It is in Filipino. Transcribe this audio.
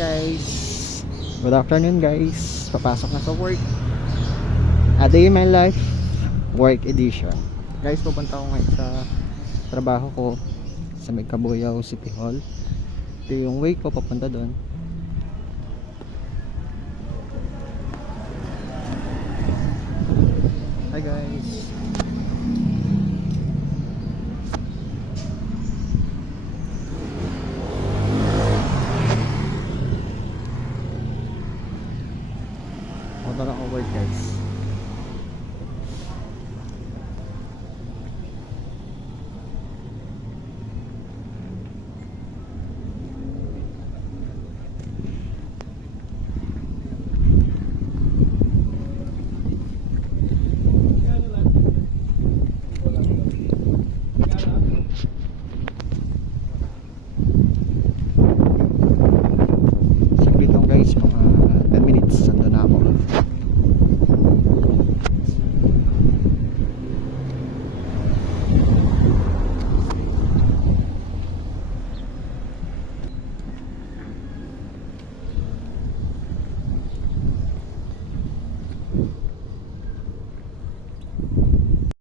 guys, good afternoon guys. Papasok na sa work. A day in my life, work edition. Guys, pupunta ako ngayon sa trabaho ko sa may Cabuyao City Hall. Ito yung way ko papunta doon. Hi guys. Motor ako work guys.